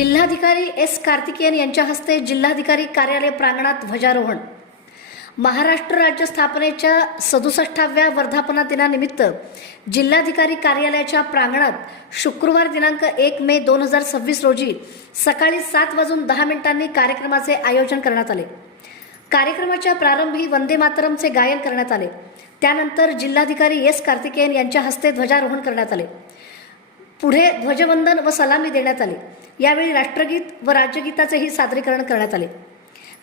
जिल्हाधिकारी एस कार्तिकेयन यांच्या हस्ते जिल्हाधिकारी कार्यालय प्रांगणात ध्वजारोहण। महाराष्ट्र राज्य स्थापनेच्या 67व्या वर्धापना दिनानिमित्त जिल्हाधिकारी कार्यालयाच्या प्रांगणात शुक्रवार दिनांक 1 मे 2026 रोजी सकाळी 7:10 कार्यक्रमाचे आयोजन करण्यात आले। कार्यक्रमाच्या प्रारंभी वंदे मातरमचे गायन करण्यात आले। त्यानंतर जिल्हाधिकारी एस कार्तिकेयन यांच्या हस्ते ध्वजारोहण करण्यात आले। पुढे ध्वजवंदन व सलामी देण्यात आली। यावेळी राष्ट्रगीत व राज्यगीताचेही सादरीकरण करण्यात आले।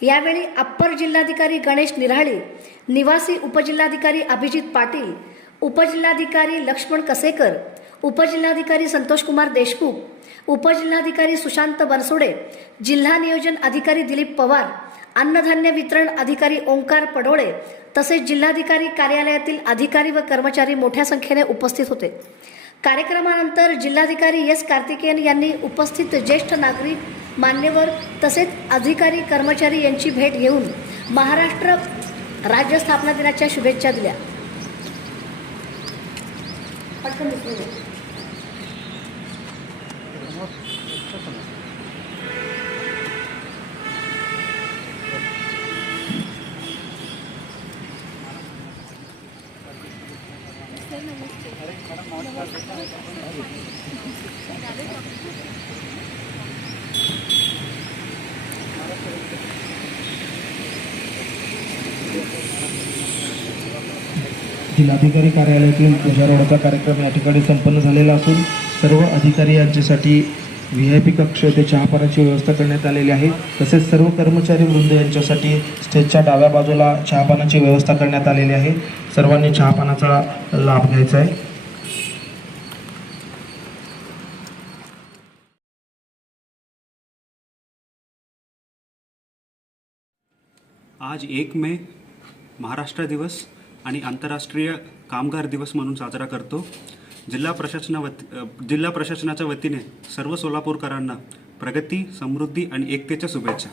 यावेळी अप्पर जिल्हाधिकारी गणेश निराळे, निवासी उपजिल्हाधिकारी अभिजित पाटील, उपजिल्हाधिकारी लक्ष्मण कसेकर, उपजिल्हाधिकारी संतोषकुमार देशमुख, उपजिल्हाधिकारी सुशांत बनसोडे, जिल्हा नियोजन अधिकारी दिलीप पवार, अन्नधान्य वितरण अधिकारी ओंकार पडोळे तसेच जिल्हाधिकारी कार्यालयातील अधिकारी व कर्मचारी मोठ्या संख्येने उपस्थित होते। कार्यक्रमानंतर जिल्हाधिकारी एस कार्तिकेयन यांनी उपस्थित ज्येष्ठ नागरिक, मान्यवर तसेच अधिकारी कर्मचारी यांची भेट घेऊन महाराष्ट्र राज्य स्थापना दिनाच्या शुभेच्छा दिल्या। जिल्हाधिकारी कार्यालयातील ध्वजारोहणाचा कार्यक्रम या ठिकाणी संपन्न झालेला असून सर्व अधिकारी यांच्यासाठी VIP कक्ष येथे चहापानाची व्यवस्था करण्यात आलेली आहे। तसेच सर्व कर्मचारी वृंद यांच्यासाठी स्टेजच्या डाव्या बाजूला चहापानाची व्यवस्था करण्यात आलेली आहे। सर्वांनी चहापानाचा लाभ घ्यायचा आहे। आज 1 मे महाराष्ट्र दिवस आणि आंतरराष्ट्रीय कामगार दिवस म्हणून साजरा करतो। जिल्हा प्रशासनाच्या वतीने सर्व सोलापूरकरांना प्रगती, समृद्धी आणि एकतेच्या शुभेच्छा।